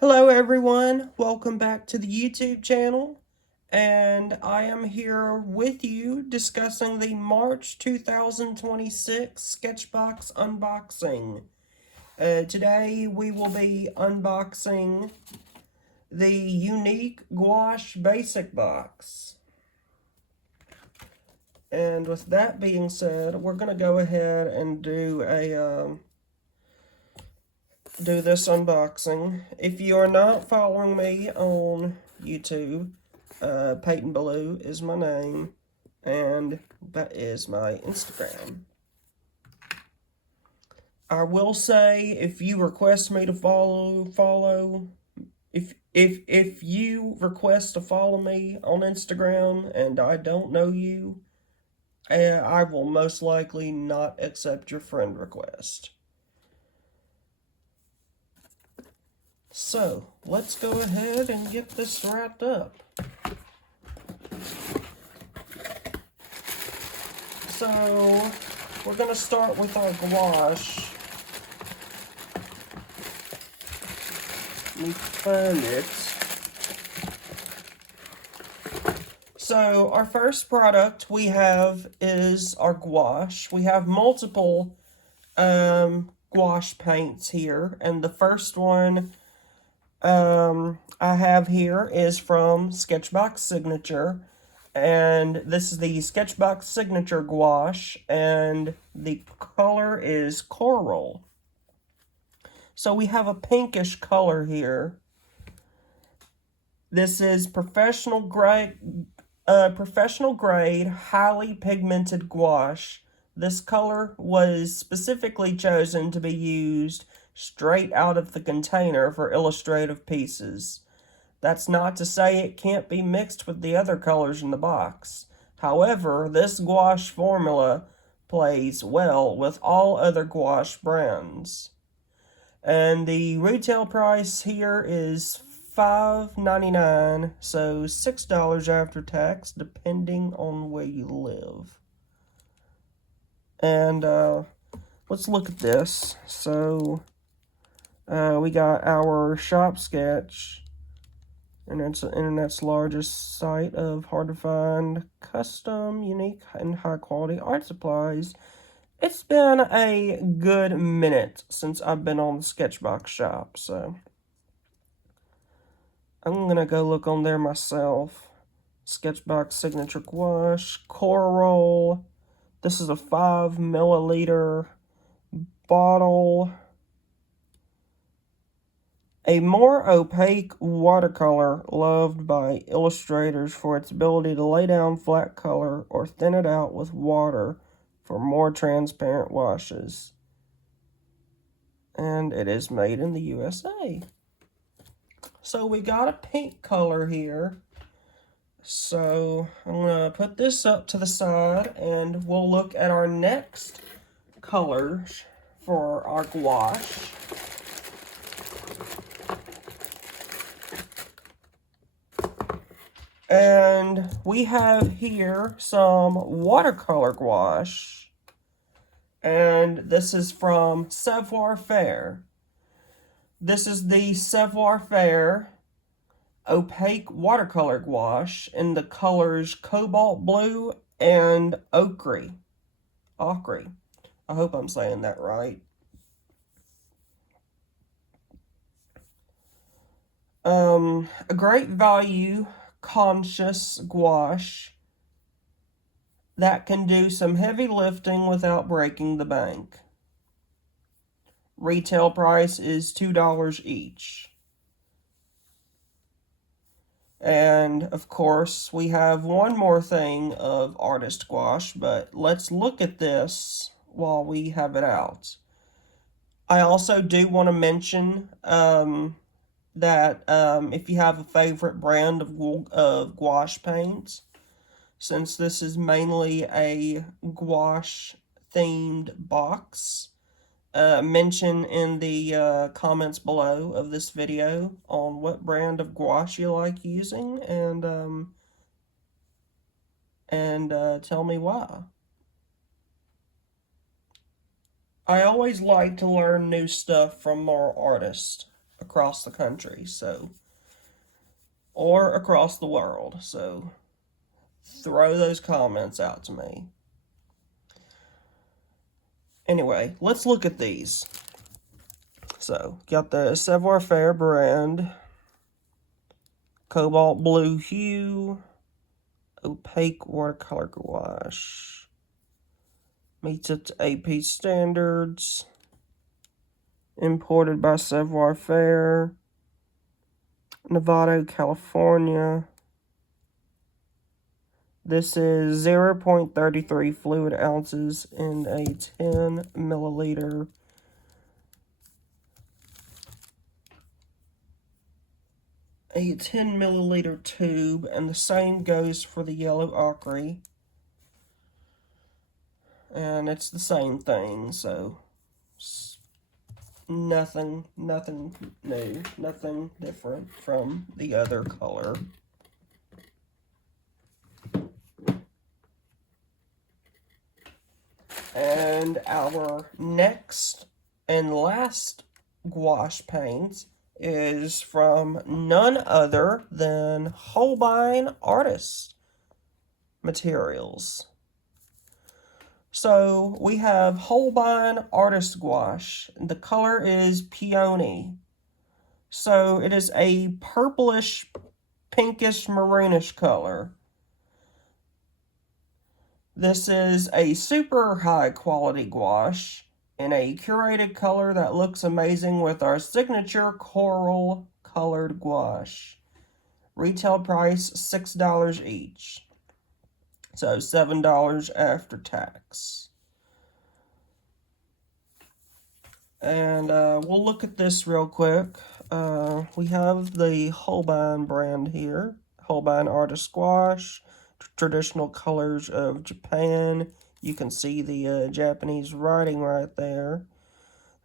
Hello everyone, welcome back to the YouTube channel, and I am here with you discussing the March 2026 SketchBox unboxing. Today we will be unboxing the Unique Gouache Basic Box. And with that being said, we're going to go ahead and do this unboxing. If you are not following me on YouTube, Peyton Ballou is my name, and that is my Instagram. I will say, if you request me to if you request to follow me on Instagram and I don't know you, I will most likely not accept your friend request. So, let's go ahead and get this wrapped up. So, we're going to start with our gouache. Let me find it. So, our first product we have is our gouache. We have multiple gouache paints here, and the first one I have here is from SketchBox Signature, and this is the SketchBox Signature gouache, and the color is coral. So we have a pinkish color here. This is professional grade, highly pigmented gouache. This color was specifically chosen to be used straight out of the container for illustrative pieces. That's not to say it can't be mixed with the other colors in the box. However, this gouache formula plays well with all other gouache brands. And the retail price here is $5.99, so $6 after tax, depending on where you live. And let's look at this. So we got our shop sketch, and it's the internet's largest site of hard-to-find, custom, unique, and high-quality art supplies. It's been a good minute since I've been on the SketchBox shop, so I'm going to go look on there myself. SketchBox Signature Gouache, Coral. This is a 5 milliliter bottle. A more opaque watercolor loved by illustrators for its ability to lay down flat color or thin it out with water for more transparent washes. And it is made in the USA. So we got a pink color here. So I'm going to put this up to the side and we'll look at our next colors for our gouache. And we have here some watercolor gouache. And this is from Savoir Faire. This is the Savoir Faire opaque watercolor gouache in the colors cobalt blue and ochre. I hope I'm saying that right. A great value conscious gouache that can do some heavy lifting without breaking the bank. Retail price is $2 each. And of course, we have one more thing of artist gouache, but let's look at this while we have it out. I also do want to mention that if you have a favorite brand of gouache paints, since this is mainly a gouache themed box, mention in the comments below of this video on what brand of gouache you like using, and tell me why. I always like to learn new stuff from more artists. across the country, so, or across the world. So throw those comments out to me. Anyway, let's look at these. So, got the Savoir-Faire brand, cobalt blue hue, opaque watercolor gouache. Meets up to AP standards. Imported by Savoir-Faire, Nevada, California. This is 0.33 fluid ounces in a 10 milliliter tube, and the same goes for the yellow ochre. And it's the same thing, so nothing new, nothing different from the other color. And our next and last gouache paint is from none other than Holbein Artist Materials. So we have Holbein Artist Gouache. The color is Peony. So it is a purplish, pinkish, maroonish color. This is a super high quality gouache in a curated color that looks amazing with our signature coral colored gouache. Retail price $6 each. So $7 after tax. And we'll look at this real quick. We have the Holbein brand here. Holbein Artist Gouache. Traditional colors of Japan. You can see the Japanese writing right there.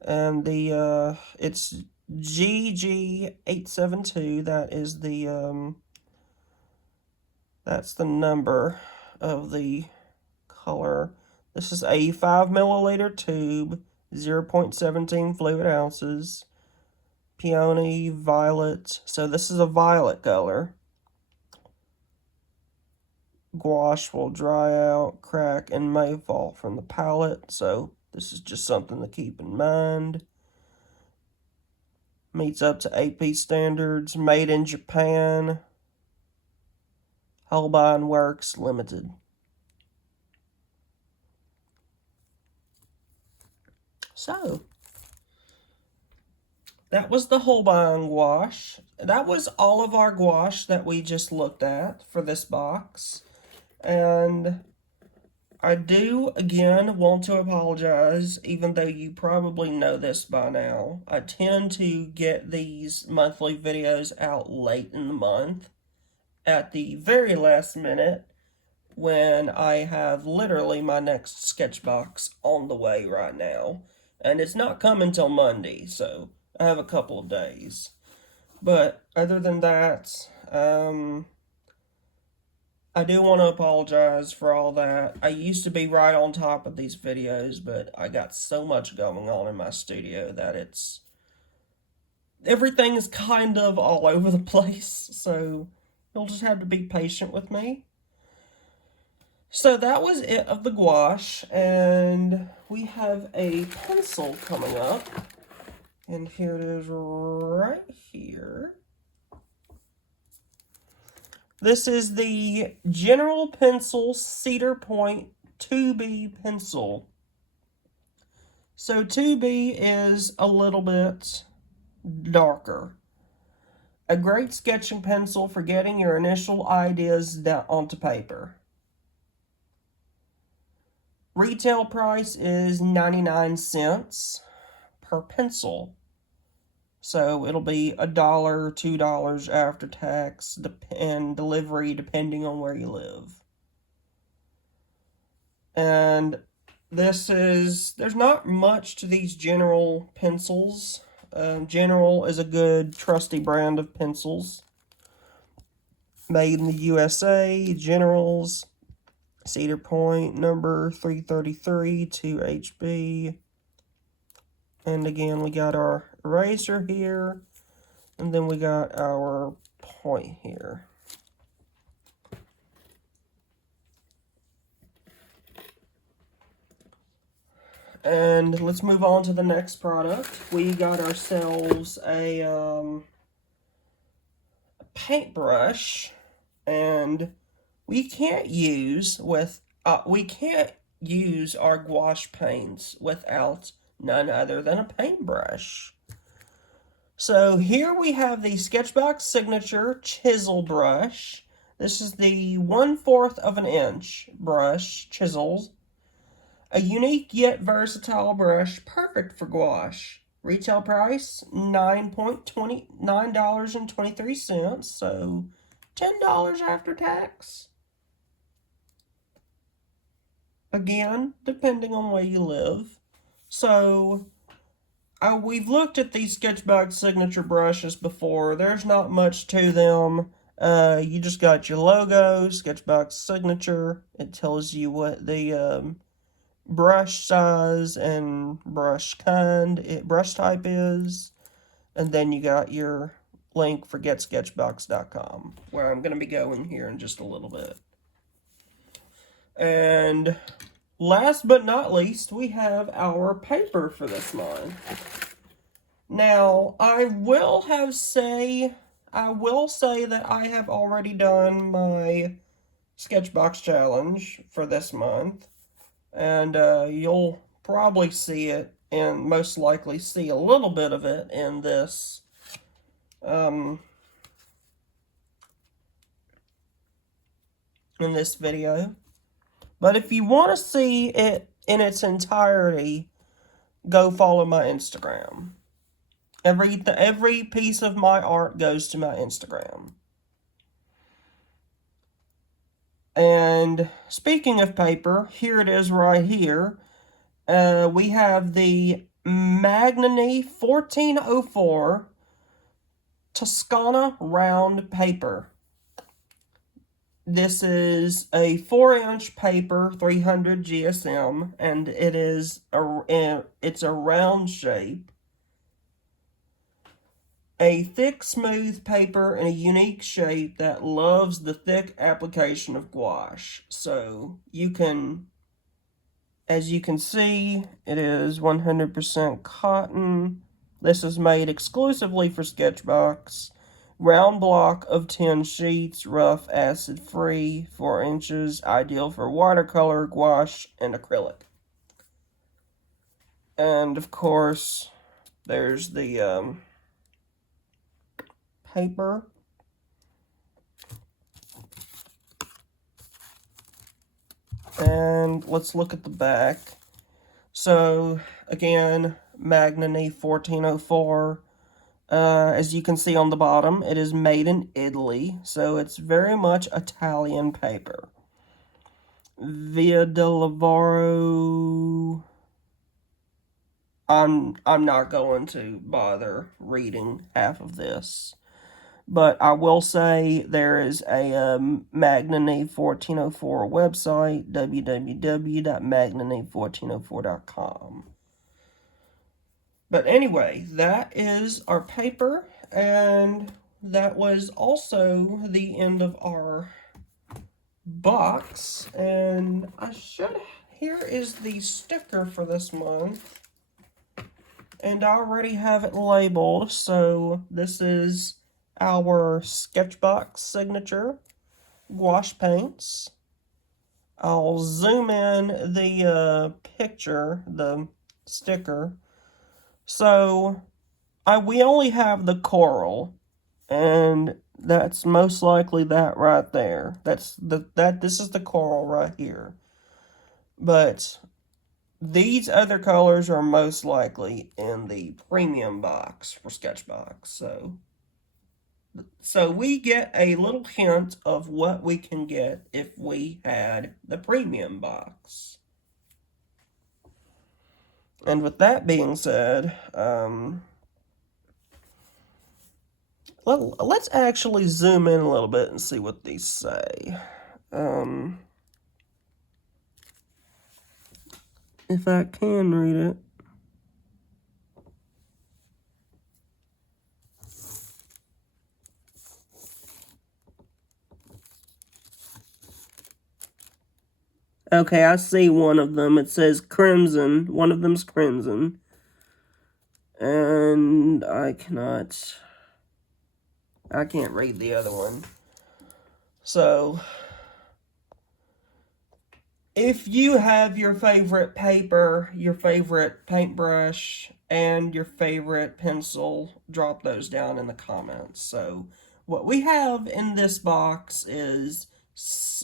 And the it's GG872. That is the that's the number of the color. This is a 5 milliliter tube, 0.17 fluid ounces, peony violet. So this is a violet color. Gouache will dry out, crack, and may fall from the palette, so this is just something to keep in mind. Meets up to AP standards, made in Japan. Holbein Works Limited. So, that was the Holbein gouache. That was all of our gouache that we just looked at for this box. And I do, again, want to apologize, even though you probably know this by now. I tend to get these monthly videos out late in the month, at the very last minute, when I have literally my next SketchBox on the way right now. And it's not coming till Monday, so I have a couple of days. But other than that, I do want to apologize for all that. I used to be right on top of these videos, but I got so much going on in my studio that everything is kind of all over the place, so you'll just have to be patient with me. So that was it of the gouache, and we have a pencil coming up, and here it is right here. This is the General Pencil Cedar Point 2B pencil. So 2B is a little bit darker. A great sketching pencil for getting your initial ideas down onto paper. Retail price is 99 cents per pencil. So it'll be $1, $2 after tax and delivery depending on where you live. And there's not much to these General pencils. General is a good trusty brand of pencils. Made in the USA, Generals, Cedar Point, number 333, 2HB. And again, we got our eraser here. And then we got our point here. And let's move on to the next product. We got ourselves a paintbrush, and we can't use our gouache paints without none other than a paintbrush. So here we have the SketchBox Signature Chisel Brush. This is the 1/4 of an inch brush, chisels. A unique yet versatile brush, perfect for gouache. Retail price, $9.23, so $10 after tax. Again, depending on where you live. So, we've looked at these SketchBox signature brushes before. There's not much to them. You just got your logo, SketchBox signature. It tells you what the brush size and brush type is. And then you got your link for getsketchbox.com, where I'm going to be going here in just a little bit. And last but not least, we have our paper for this month. Now, I will say that I have already done my SketchBox challenge for this month. And you'll probably see it, and most likely see a little bit of it in this video. But if you want to see it in its entirety, go follow my Instagram. Every piece of my art goes to my Instagram. And speaking of paper, here it is right here. We have the Magnani 1404 Toscana round paper. This is a 4-inch paper, 300 GSM, and it's a round shape. A thick, smooth paper in a unique shape that loves the thick application of gouache. So as you can see, it is 100% cotton. This is made exclusively for SketchBox. Round block of 10 sheets, rough, acid-free, 4 inches, ideal for watercolor, gouache, and acrylic. And, of course, there's the paper. And let's look at the back. So, again, Magnani 1404. As you can see on the bottom, it is made in Italy, so it's very much Italian paper. Via de Lavoro. I'm not going to bother reading half of this, but I will say there is a Magnani 1404 website, www.magnani1404.com. But anyway, that is our paper, and that was also the end of our box. And here is the sticker for this month. And I already have it labeled, so this is our SketchBox signature gouache paints. I'll zoom in the picture, the sticker. So, we only have the coral, and that's most likely that right there. This is the coral right here. But these other colors are most likely in the premium box for SketchBox. So we get a little hint of what we can get if we had the premium box. And with that being said, let's actually zoom in a little bit and see what these say. If I can read it. Okay, I see one of them. It says crimson. One of them's crimson. And I can't read the other one. So, if you have your favorite paper, your favorite paintbrush, and your favorite pencil, drop those down in the comments. So, what we have in this box is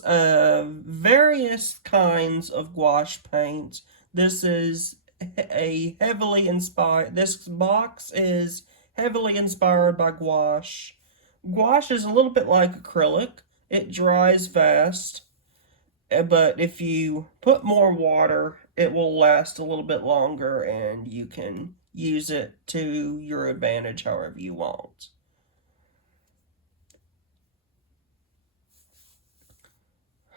various kinds of gouache paint. This is this box is heavily inspired by gouache. Gouache is a little bit like acrylic. It dries fast, but if you put more water, it will last a little bit longer and you can use it to your advantage however you want.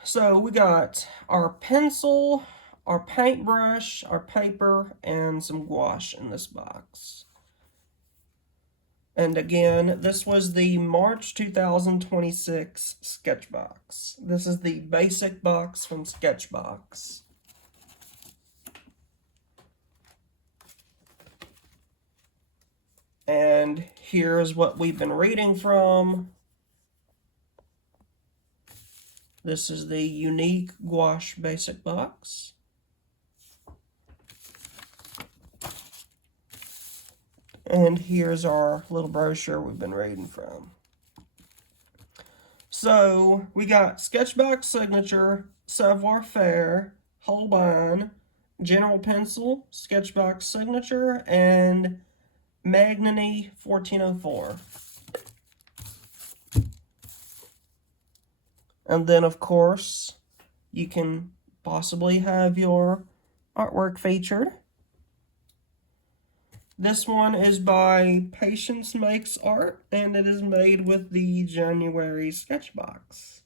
So we got our pencil, our paintbrush, our paper, and some gouache in this box. And again, this was the March 2026 SketchBox. This is the basic box from SketchBox. And here's what we've been reading from. This is the Unique Gouache Basic Box. And here's our little brochure we've been reading from. So, we got SketchBox Signature, Savoir Faire, Holbein, General Pencil, SketchBox Signature, and Magnani 1404. And then, of course, you can possibly have your artwork featured. This one is by Patience Makes Art, and it is made with the January SketchBox.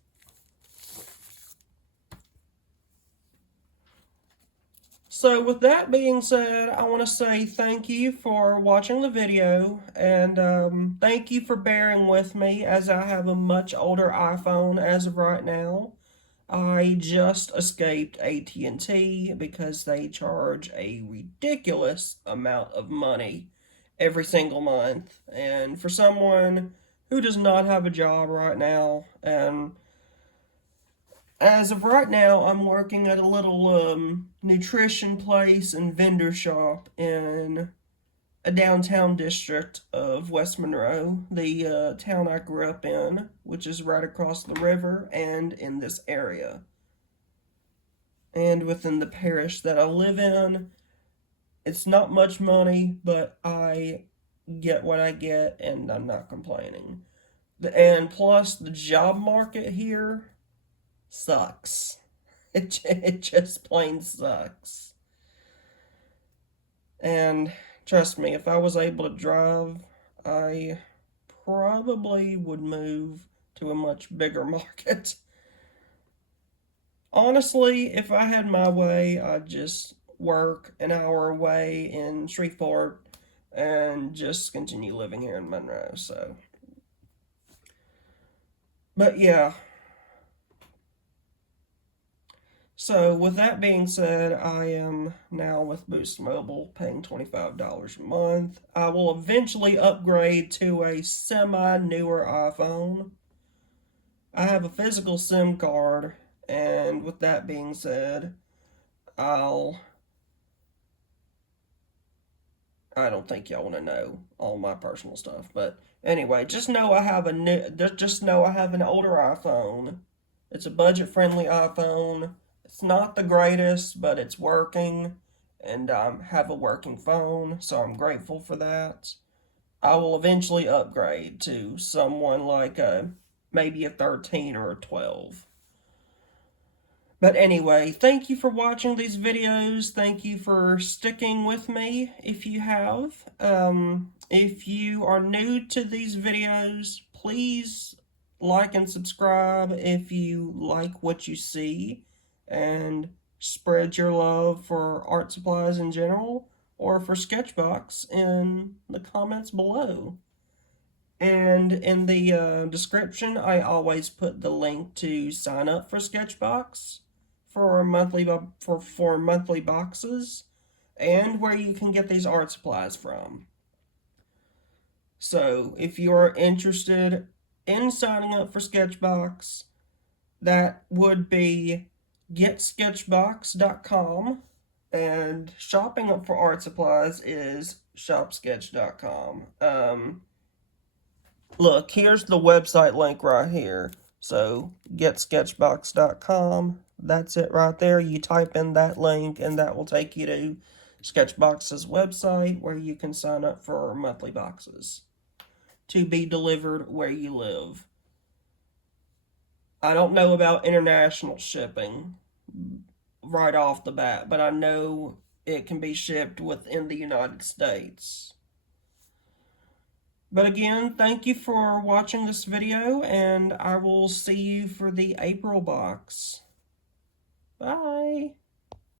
So with that being said, I want to say thank you for watching the video, and thank you for bearing with me as I have a much older iPhone as of right now. I just escaped AT&T because they charge a ridiculous amount of money every single month. And for someone who does not have a job right now, and as of right now, I'm working at a little nutrition place and vendor shop in a downtown district of West Monroe, the town I grew up in, which is right across the river and in this area. And within the parish that I live in, it's not much money, but I get what I get and I'm not complaining. And plus, the job market here sucks. It just plain sucks. And trust me, if I was able to drive, I probably would move to a much bigger market. Honestly, if I had my way, I'd just work an hour away in Shreveport and just continue living here in Monroe. But yeah. So with that being said, I am now with Boost Mobile paying $25 a month. I will eventually upgrade to a semi-newer iPhone. I have a physical SIM card, and with that being said, I don't think y'all want to know all my personal stuff, but anyway, just know I have an older iPhone. It's a budget-friendly iPhone. It's not the greatest, but it's working, and I have a working phone, so I'm grateful for that. I will eventually upgrade to someone like maybe a 13 or a 12. But anyway, thank you for watching these videos. Thank you for sticking with me if you have. If you are new to these videos, please like and subscribe if you like what you see, and spread your love for art supplies in general or for SketchBox in the comments below. And in the description, I always put the link to sign up for SketchBox for monthly boxes and where you can get these art supplies from. So if you are interested in signing up for SketchBox, that would be getsketchbox.com, and shopping up for art supplies is shopsketch.com. Look, here's the website link right here. So getsketchbox.com, that's it right there. You type in that link and that will take you to SketchBox's website where you can sign up for monthly boxes to be delivered where you live. I don't know about international shipping right off the bat, but I know it can be shipped within the United States. But again, thank you for watching this video, and I will see you for the April box. Bye!